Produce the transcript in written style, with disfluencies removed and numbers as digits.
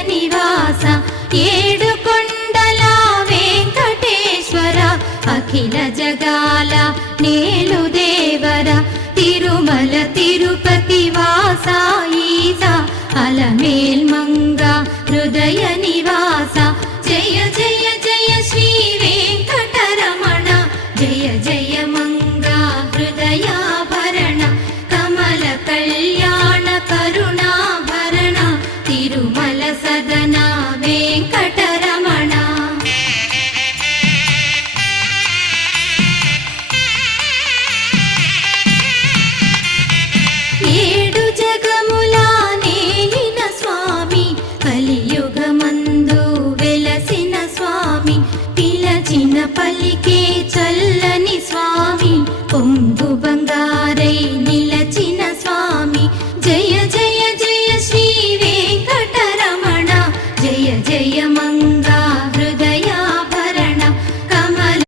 నివాస ఏడు కొండల వెంకటేశ్వర అఖిల జగాల నేలు దేవర తిరుమల తిరుపతి వాస ఈస అలమేల్ మంగ హృదయ నివాస జయ జయ జయ శ్రీ వెంకటరమణ జయ జయ మంగ హృదయాభరణ కమల కళ్యాణ కరుణాభరణ తిరుమల సదన వెంకటరమణ ఏడు జగముల నేలిన స్వామి కలియుగమందు వెలసిన స్వామి పిలచిన పలికే చల్లని స్వామి పొంగు